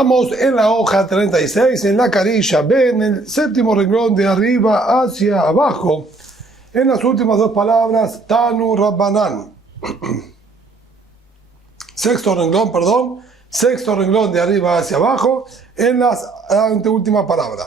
Estamos en la hoja 36, en la carilla B, en el séptimo renglón de arriba hacia abajo, en las últimas dos palabras, Tanu Rabbanan. Sexto renglón de arriba hacia abajo, en la anteúltima palabra.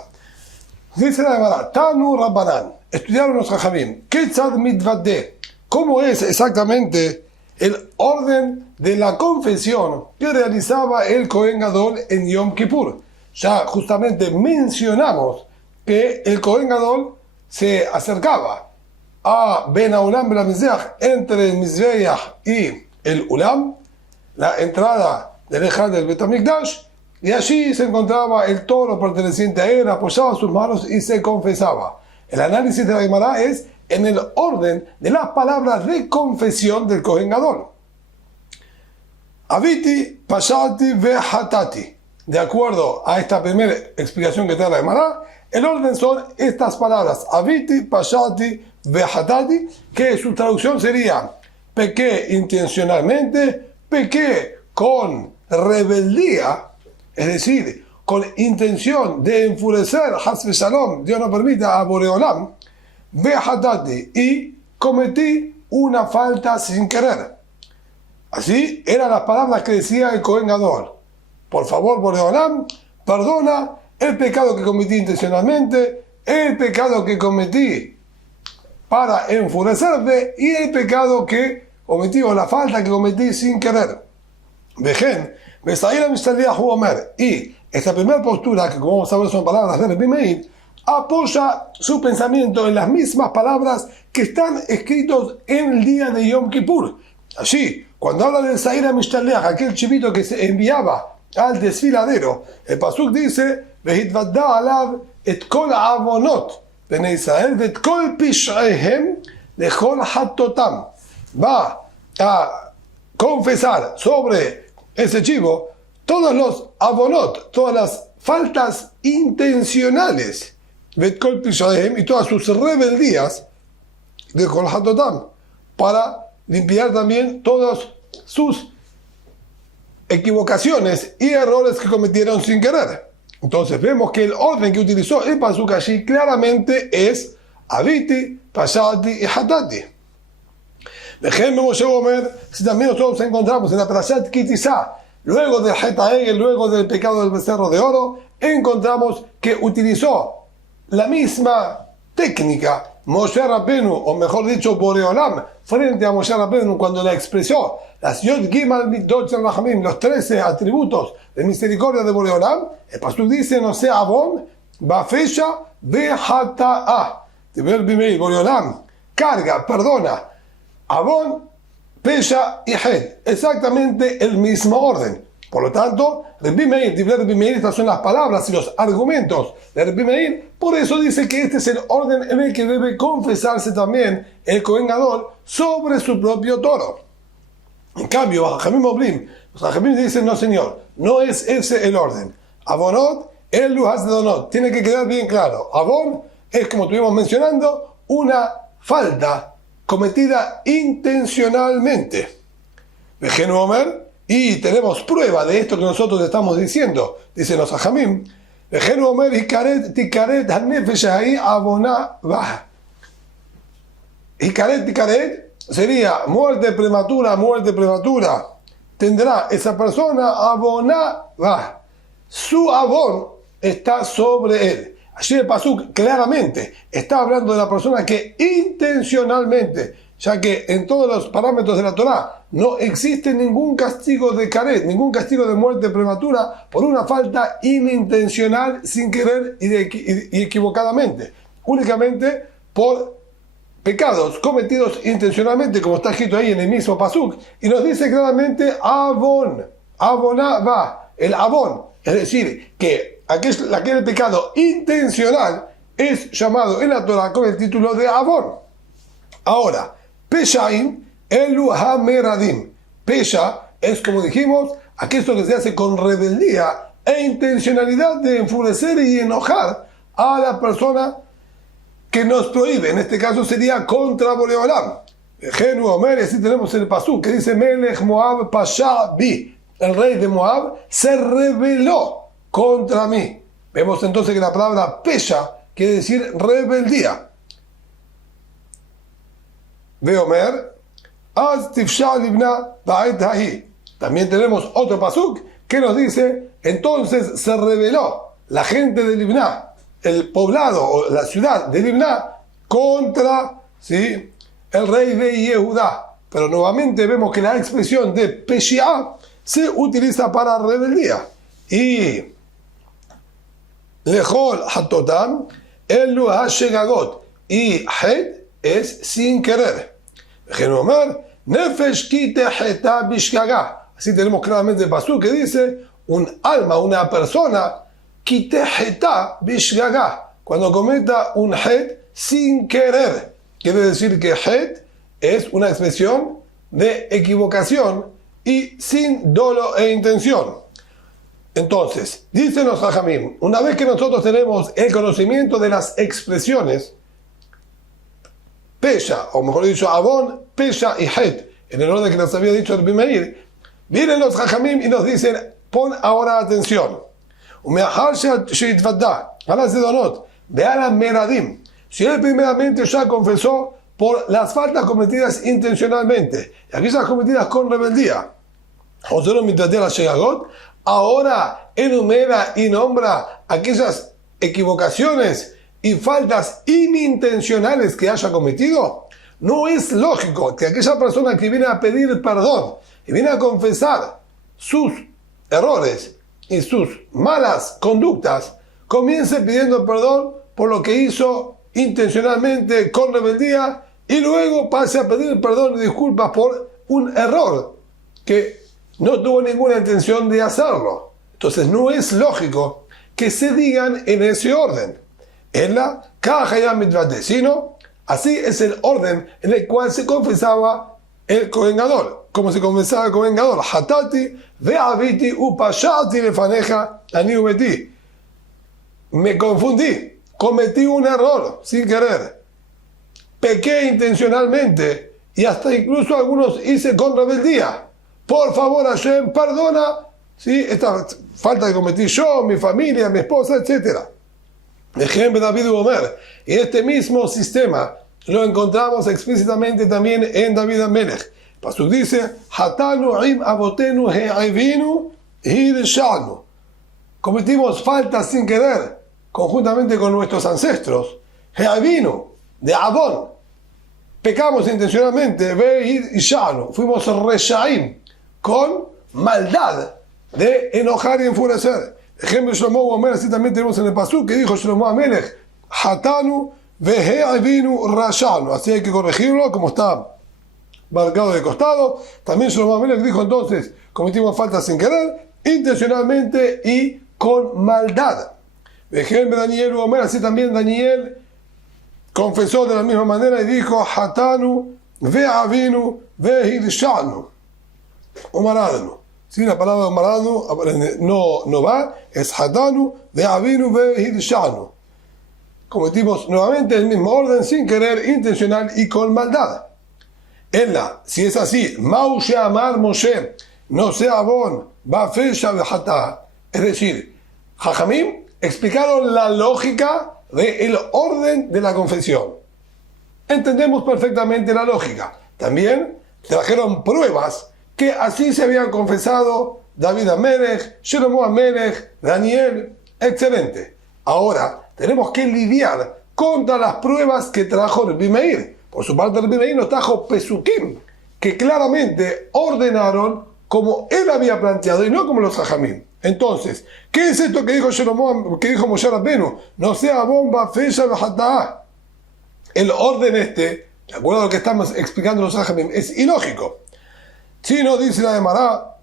Dice la Gemara, Tanu Rabbanan, estudiaron los Jajamim, Ketzad mitvadeh, ¿cómo es exactamente el orden de la confesión que realizaba el Kohen Gadol en Yom Kippur? Ya justamente mencionamos que el Kohen Gadol se acercaba a Ben Haolam Ben HaMizbeach, entre el Mizbeach y el Ulam, la entrada del Ejal del Bet HaMikdash, y allí se encontraba el toro perteneciente a él, apoyaba sus manos y se confesaba. El análisis de la Gemara es en el orden de las palabras de confesión del Kohen Gadol. Aviti, Pashati, Vehatati. De acuerdo a esta primera explicación que trae la Gemara, el orden son estas palabras, Aviti, Pashati, Vehatati, que su traducción sería: pequé intencionalmente, pequé con rebeldía, es decir, con intención de enfurecer, Hasbe Shalom, Dios no permita, a Boreolam, Vehatati, y cometí una falta sin querer. Así eran las palabras que decía el Kohen Gadol: por favor, Boreolam, perdona el pecado que cometí intencionalmente, el pecado que cometí para enfurecerte y el pecado que cometí, o la falta que cometí sin querer. Vejen, Besaira Mishaliahu Omer. Y esta primera postura, que como vamos a ver son palabras de Rabbi Meir, apoya su pensamiento en las mismas palabras que están escritos en el día de Yom Kippur. Allí, cuando habla del Saira Mishtaleach, aquel chivito que se enviaba al desfiladero, el pasuk dice: Vehitvadda alav et kol avonot bnei Israel et kol pish'ehem lechol hatotam. Va a confesar sobre ese chivo todos los avonot, todas las faltas intencionales, et kol pish'ehem, y todas sus rebeldías de kol hatotam, para limpiar también todas sus equivocaciones y errores que cometieron sin querer. Entonces vemos que el orden que utilizó el pasuk allí claramente es Aviti, Pashati y Hatati. Déjenme Moshe Omer, si también nosotros encontramos en la Parashat Ki Tisa, luego del Hetaegel, luego del pecado del becerro de oro, encontramos que utilizó la misma técnica Moshe Rabbeinu, o mejor dicho, Boreolam, frente a Moshe Rabbeinu, cuando la expresó las Yod Gimal Midot Shel Rachamim, los 13 atributos de misericordia de Boreolam. El pasuk dice: no sea Avon, Bafesha, Behata'a. De ver Bimei, Boreolam carga, perdona, Avon, Pesha y Het, exactamente el mismo orden. Por lo tanto, Rabbi Meir, estas son las palabras y los argumentos de Rabbi Meir. Por eso dice que este es el orden en el que debe confesarse también el Kohen Gadol sobre su propio toro. En cambio, los Jajamim dicen: no señor, no es ese el orden. Avonot, el Luhaz de Donot. Tiene que quedar bien claro. Avon es, como estuvimos mencionando, una falta cometida intencionalmente. Vejenu Omer, y tenemos prueba de esto que nosotros estamos diciendo. Dicen los Jajamim: Vejenu Omer tikaret hanefesh ahí abona baja. Tikaret sería muerte prematura. Tendrá esa persona abona baja. Su abón está sobre él. Allí el pasuk claramente está hablando de la persona que intencionalmente, ya que en todos los parámetros de la Torá no existe ningún castigo de karet, ningún castigo de muerte prematura por una falta inintencional, sin querer y equivocadamente, únicamente por pecados cometidos intencionalmente, como está escrito ahí en el mismo pasuk, y nos dice claramente avon, aboná va, el avon, es decir, que aquel pecado intencional es llamado en la Torá con el título de avon. Ahora, Peshaim elu hameradim. Pesha es, como dijimos, aquello que se hace con rebeldía e intencionalidad de enfurecer y enojar a la persona que nos prohíbe. En este caso sería contra Boreolam. Genu Omer, y así tenemos el pasuk que dice: Melech Moab Pasha Bi. El rey de Moab se rebeló contra mí. Vemos entonces que la palabra pesha quiere decir rebeldía. Veomer, az tifsha libna ba'et ha'i. También tenemos otro pasuk que nos dice, entonces se rebeló la gente de Libná, el poblado o la ciudad de Libná, contra, ¿sí?, el rey de Yehudá. Pero nuevamente vemos que la expresión de Peshiá se utiliza para rebeldía. Y Lejol Hatotam, el Hashegagot, y Het es sin querer. Nefesh Kite Heta Bishgaga. Así tenemos claramente el pasú que dice, un alma, una persona, Kite Heta Bishgaga, cuando cometa un Het sin querer. Quiere decir que Het es una expresión de equivocación y sin dolo e intención. Entonces, dicen los Jajamim, una vez que nosotros tenemos el conocimiento de las expresiones Pesha, o mejor dicho, Avon, Pesha y Het, en el orden que nos había dicho el Meir, vienen los Jajamim y nos dicen, pon ahora atención. Si él primeramente ya confesó por las faltas cometidas intencionalmente y aquellas cometidas con rebeldía, ahora enumera y nombra aquellas equivocaciones y faltas inintencionales que haya cometido. No es lógico que aquella persona que viene a pedir perdón y viene a confesar sus errores y sus malas conductas comience pidiendo perdón por lo que hizo intencionalmente con rebeldía y luego pase a pedir perdón y disculpas por un error que no tuvo ninguna intención de hacerlo. Entonces no es lógico que se digan en ese orden. En la caja ya mitvade, sino así es el orden en el cual se confesaba el Kohen Gadol. Como se confesaba el Kohen Gadol, Hatati ve'aviti upashati lefaneja ani ubeti. Me confundí, cometí un error sin querer, pequé intencionalmente y hasta incluso algunos hice con rebeldía. Por favor, Hashem, perdona, ¿sí?, esta falta que cometí yo, mi familia, mi esposa, etc. Ejemplo David Omer. Y este mismo sistema lo encontramos explícitamente también en David Amelech. Pasuk dice, Hatanu im avotenu he'avinu hirshanu. Cometimos faltas sin querer, conjuntamente con nuestros ancestros. He'avinu, de Avon. Pecamos intencionalmente, ve'ir ishanu. Fuimos reshaim, con maldad de enojar y enfurecer. Ejemplo, Shlomo Omer, así también tenemos en el pasuk que dijo Shlomo Amelech, Hatanu ve'avinu rashanu. Así hay que corregirlo, como está marcado de costado. También Shlomo Amelech dijo entonces, cometimos faltas sin querer, intencionalmente y con maldad. Ejemplo, Daniel Omer, así también Daniel confesó de la misma manera y dijo, Hatanu ve'avinu ve'hirshanu. Umaradnu. Si la palabra Umaradnu no va, es Hatanu ve'avinu ve'hirshanu. Cometimos nuevamente el mismo orden sin querer, intencional y con maldad. Si es así, Moshe Amar Moshe, no sea Bon, Bafesha ve'hatá. Es decir, Jajamim explicaron la lógica del orden de la confesión. Entendemos perfectamente la lógica. También trajeron pruebas que así se habían confesado David Amelech, Shlomo Amelech, Daniel. Excelente. Ahora tenemos que lidiar contra las pruebas que trajo Rabbi Meir. Por su parte, Rabbi Meir nos trajo pesukim que claramente ordenaron como él había planteado y no como los Jajamim. Entonces, ¿qué es esto que dijo Moshe Rabbenu? No sea bomba, fecha, bajatá. El orden de acuerdo a lo que estamos explicando los Jajamim, es ilógico. Si no dice la Gemara,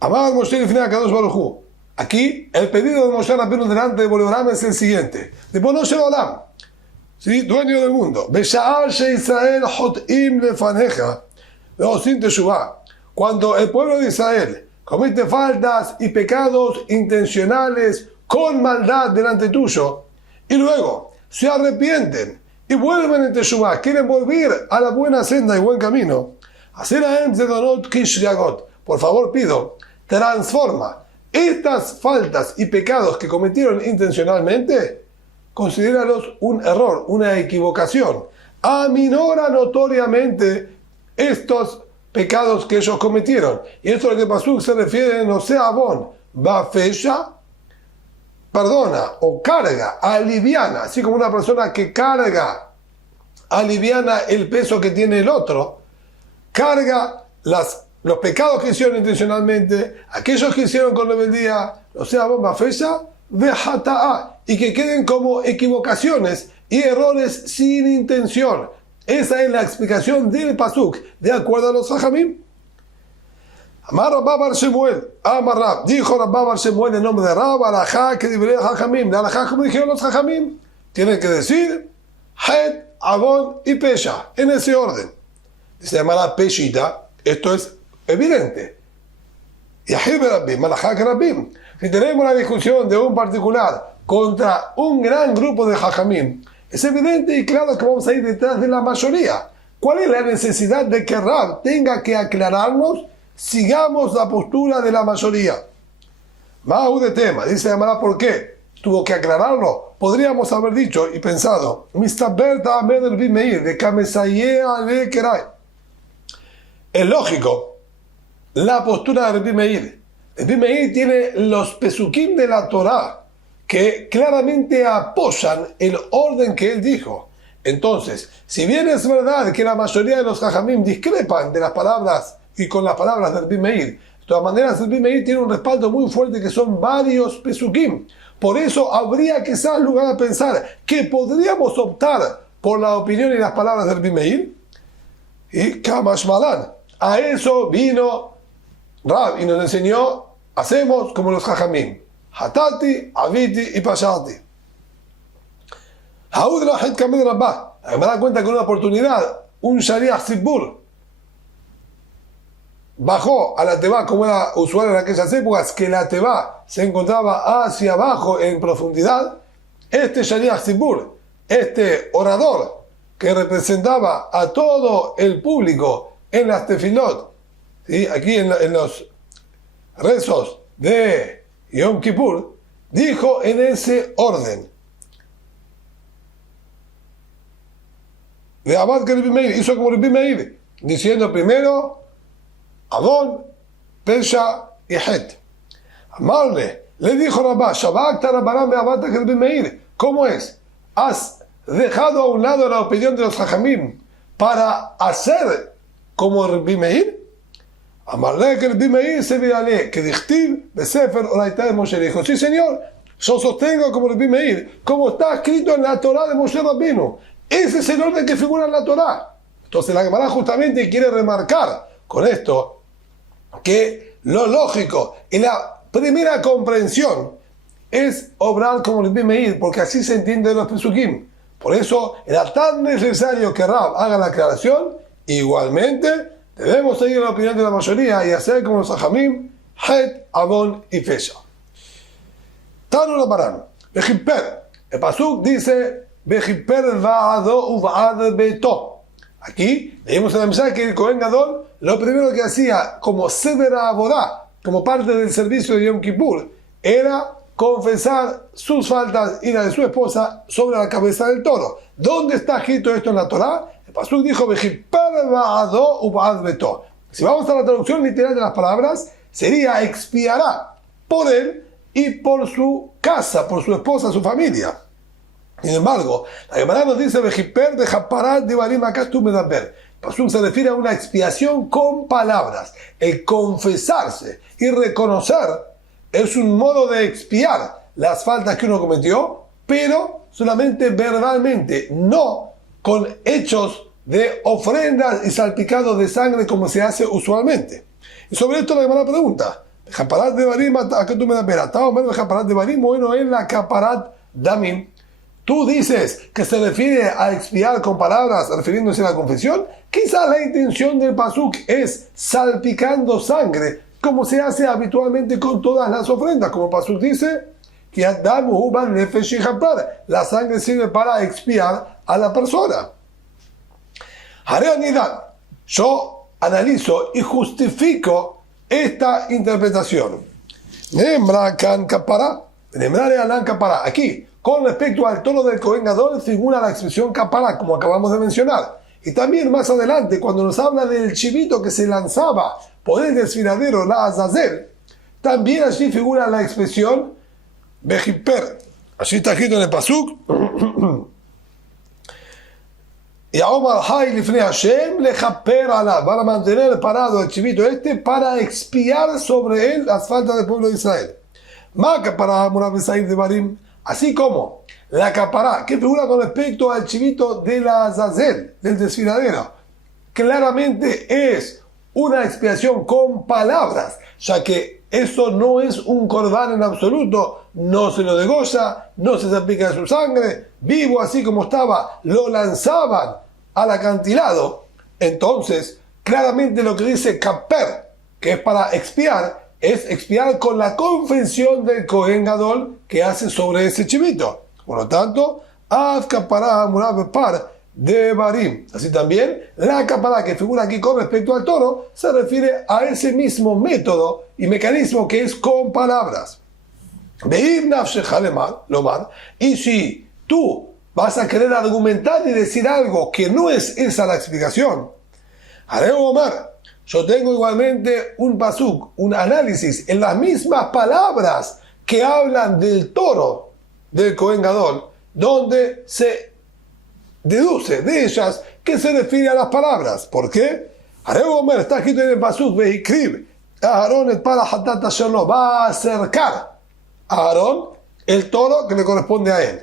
Amar Moshe Lifnei HaKadosh Baruj Hu. Aquí, el pedido de Moshe Rabbenu delante de Boreolam es el siguiente. De Bonosh Olam, ¿sí?, dueño del mundo. Besha'al she'Israel hot'im lefaneja ve'osim teshuvah. Cuando el pueblo de Israel comete faltas y pecados intencionales con maldad delante tuyo, y luego se arrepienten y vuelven en Teshuvah, quieren volver a la buena senda y buen camino, por favor pido, transforma estas faltas y pecados que cometieron intencionalmente, considéralos un error, una equivocación. Aminora notoriamente estos pecados que ellos cometieron. Y esto es lo que Pasuk se refiere, no sea bon, va fecha, perdona o carga, aliviana, así como una persona que carga, aliviana el peso que tiene el otro, carga los pecados que hicieron intencionalmente, aquellos que hicieron con rebeldía, o sea, bomba fecha, vejata'a, y que queden como equivocaciones y errores sin intención. Esa es la explicación del Pasuk, de acuerdo a los Jajamim. Amar Rabba bar Shemuel, Amar Rab, dijo Rabba bar Shemuel en nombre de Rab, alajá que dibré Jajamim, la alajá como dijeron los Jajamim, tienen que decir Het, Avon y Pesha, en ese orden. Se llamará Peshita, esto es evidente. Yahib Rabbim, Malajá que Rabbim. Si tenemos la discusión de un particular contra un gran grupo de Jajamim, es evidente y claro que vamos a ir detrás de la mayoría. ¿Cuál es la necesidad de que Rab tenga que aclararnos? Sigamos la postura de la mayoría. Mahu de tema, dice Amará, ¿por qué? Tuvo que aclararlo. Podríamos haber dicho y pensado, Mistaberta Ahmed el Bimeir, de Kamesayea le Kerai. Es lógico la postura de Rabbi Meir. Rabbi Meir tiene los pesukim de la Torá que claramente apoyan el orden que él dijo. Entonces, si bien es verdad que la mayoría de los Jajamim discrepan de las palabras y con las palabras de Rabbi Meir, de todas maneras Rabbi Meir tiene un respaldo muy fuerte que son varios pesukim. Por eso habría quizás lugar a pensar que podríamos optar por la opinión y las palabras de Rabbi Meir. Y Kamash Malan, a eso vino Rab y nos enseñó, hacemos como los Jajamim. Hatati, Aviti y Pashati. Haudra Het Kamed Rabbah. Me da cuenta que en una oportunidad, un Shariach Sibur bajó a la Teba, como era usual en aquellas épocas, que la Teba se encontraba hacia abajo en profundidad. Este Shariach Sibur, este orador que representaba a todo el público en las tefilot, ¿sí? Aquí en los rezos de Yom Kippur, dijo en ese orden. De Abad que Rabbi Meir, hizo como Rabbi Meir, diciendo primero Adon, Pesha y Het. Amarle, le dijo Rabá, Shabakta Rabbaram de Abad que Rabbi Meir, ¿cómo es? ¿Has dejado a un lado la opinión de los Jajamim para hacer como Rabbi Meir? Amarle que Rabbi Meir se virale, que Dichtiv, Besefer, Oraitá de Moshe, dijo, sí señor, yo sostengo como Rabbi Meir, como está escrito en la Torá de Moshe Rabbeinu. Ese es el orden que figura en la Torá. Entonces la Gemara justamente quiere remarcar con esto que lo lógico y la primera comprensión es obrar como Rabbi Meir, porque así se entiende los pesukim. Por eso era tan necesario que Rab haga la aclaración. Igualmente debemos seguir la opinión de la mayoría y hacer como los Jajamim, Het, Avon y Pesha. Tanu la Baran, Bejiper. El pasuk dice Bejiper va'ado uva'ad beto. Aquí leímos en la Mishnah que el Kohen Gadol lo primero que hacía como Sedera Abodá, como parte del servicio de Yom Kippur, era confesar sus faltas y la de su esposa sobre la cabeza del toro. ¿Dónde está escrito esto en la Torá? El pasuk dijo Bejiper va'ado uva'ad beto. Si vamos a la traducción literal de las palabras, sería expiará por él y por su casa, por su esposa, su familia. Sin embargo, la Gemara nos dice Bejiper de Japarat de Barim Akastu Medaber. Pasuk se refiere a una expiación con palabras. El confesarse y reconocer es un modo de expiar las faltas que uno cometió, pero solamente verbalmente, no con hechos de ofrendas y salpicados de sangre como se hace usualmente. Y sobre esto la Gemara pregunta, Japarat de Barim Akastu Medaber, ¿está o menos Japarat de Barim? Bueno, en la Kaparat Damim. ¿Tú dices que se refiere a expiar con palabras refiriéndose a la confesión? Quizás la intención del pasuk es salpicando sangre, como se hace habitualmente con todas las ofrendas. Como el pasuk dice, que la sangre sirve para expiar a la persona. Yo analizo y justifico esta interpretación. Nemra kan kapara. Nemra le alan kapara. Aquí, con respecto al toro del Kohen Gadol, figura la expresión kapara, como acabamos de mencionar. Y también más adelante, cuando nos habla del chivito que se lanzaba por el desfiladero, la Azazel, también allí figura la expresión Bejiper. Allí está escrito en el Pasuk. Y Omar Hay Lifnei Hashem lejaper alá. Van a mantener parado el chivito este para expiar sobre él las faltas del pueblo de Israel. Maca para Murabesaim de Barim. Así como la capará, que figura con respecto al chivito de la Azazel, del desfiladero, claramente es una expiación con palabras, ya que eso no es un corbán en absoluto, no se lo degolla, no se salpica de su sangre, vivo así como estaba, lo lanzaban al acantilado. Entonces, claramente lo que dice Kaper, que es para expiar, es expiar con la confesión del Kohen Gadol que hace sobre ese chivito. Por lo tanto, Av Kapará Murab Par de Barim. Así también, la capará que figura aquí con respecto al toro se refiere a ese mismo método y mecanismo que es con palabras. Y si tú vas a querer argumentar y decir algo que no es esa la explicación, haré Omar. Yo tengo igualmente un pasuk, un análisis en las mismas palabras que hablan del toro del Kohen Gadol, donde se deduce de ellas que se refiere a las palabras. ¿Por qué? Areomer está escrito en el pasuk Vehikrib, Aarón et para Hatat Asherlo, va a acercar a Aarón el toro que le corresponde a él.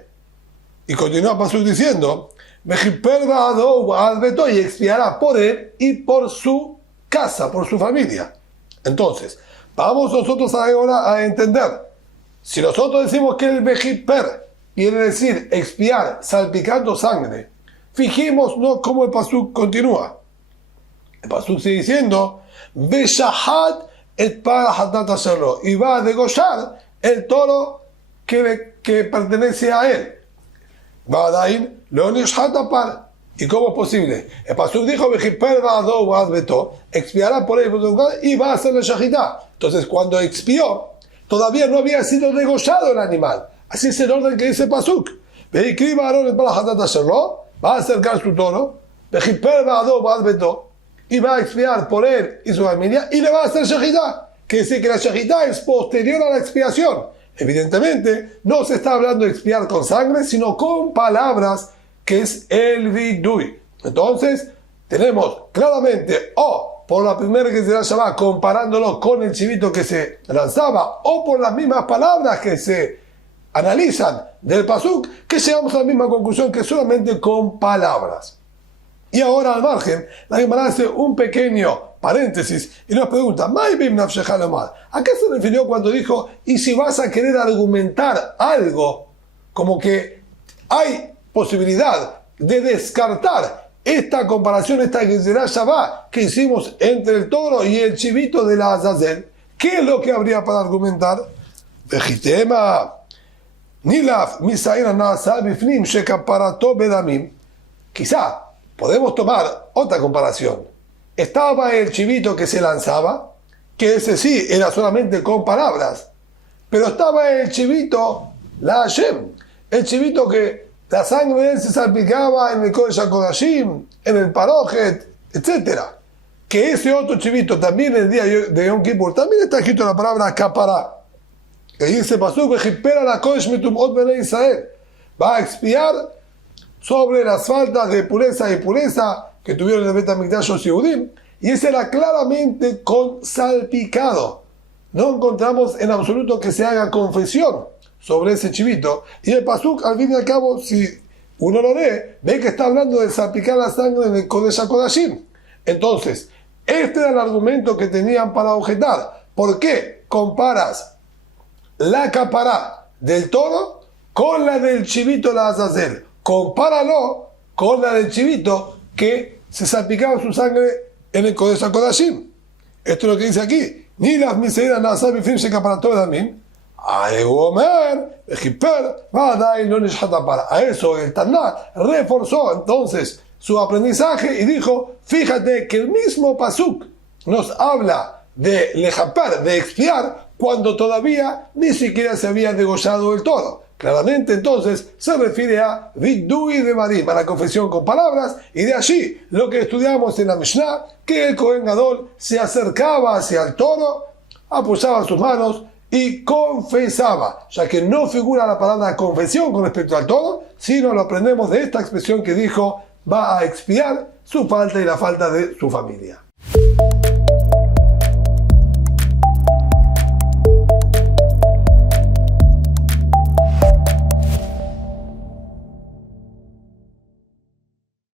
Y continúa el pasuk diciendo, Vehiper Ba'ado Albeto, y expiará por él y por su casa, por su familia. Entonces, vamos nosotros ahora a entender. Si nosotros decimos que el Vehiper quiere decir expiar salpicando sangre, fijémonos cómo el pasuk continúa. El pasuk sigue diciendo, Veshahat et para hatat hacerlo, y va a degollar el toro que pertenece a él. Va a dar leonish hatapar. ¿Y cómo es posible? El pasuk dijo, Vejiper ba'ado ba'adbeto, expiará por él y va a hacer la shahitá. Entonces, cuando expió, todavía no había sido degollado el animal. Así es el orden que dice el pasuk. Vejikrib Aarón para hatat hacerlo, va a acercar su toro, Vejiper ba'ado ba'adbeto, y va a expiar por él y su familia, y le va a hacer shahitá. Quiere decir que la shahitá es posterior a la expiación. Evidentemente, no se está hablando de expiar con sangre, sino con palabras, que es el vidui. Entonces, tenemos claramente, o por la primera que se la llama, comparándolo con el chivito que se lanzaba, o por las mismas palabras que se analizan del pasuk, que llegamos a la misma conclusión que solamente con palabras. Y ahora al margen, la Gemara hace un pequeño paréntesis y nos pregunta, ¿a qué se refirió cuando dijo, y si vas a querer argumentar algo, como que hay posibilidad de descartar esta comparación, esta Gezerá Shabbat que hicimos entre el toro y el chivito de la Azazel? ¿Qué es lo que habría para argumentar? Vejitema Nilaf Misaira Nasa Bifnim Shekaparato Bedamim. Quizá podemos tomar otra comparación. Estaba el chivito que se lanzaba, que ese sí era solamente con palabras, pero estaba el chivito, la Hashem, el chivito que la sangre de él se salpicaba en el Kodesh HaKodashim, en el Parojet, etc. Que ese otro chivito también el día de Yom Kippur, también está escrito la palabra Kapará, que dice pasuk Vejipera la Kodesh mitumot bnei Israel, va a expiar sobre las faltas de pureza y pureza que tuvieron el Bet HaMikdash los Yehudim, y ese era claramente con salpicado. No encontramos en absoluto que se haga confesión sobre ese chivito, y el pasuk, al fin y al cabo, si uno lo lee, ve que está hablando de salpicar la sangre en el Kodesh HaKodashim. Entonces, este era el argumento que tenían para objetar. ¿Por qué comparas la capará del toro con la del chivito la Azazel? Compáralo con la del chivito que se salpicaba su sangre en el Kodesh HaKodashim. Esto es lo que dice aquí. Ni las miserias nasa bifim shekaparató también. A eso el Taná reforzó entonces su aprendizaje y dijo, fíjate que el mismo pasuk nos habla de lejaper, de expiar, cuando todavía ni siquiera se había degollado el toro. Claramente entonces se refiere a Vidui de Marim, a la confesión con palabras, y de allí lo que estudiamos en la Mishnah, que el Kohen Gadol se acercaba hacia el toro, apoyaba sus manos y confesaba, ya que no figura la palabra confesión con respecto al toro, sino lo aprendemos de esta expresión que dijo, va a expiar su falta y la falta de su familia.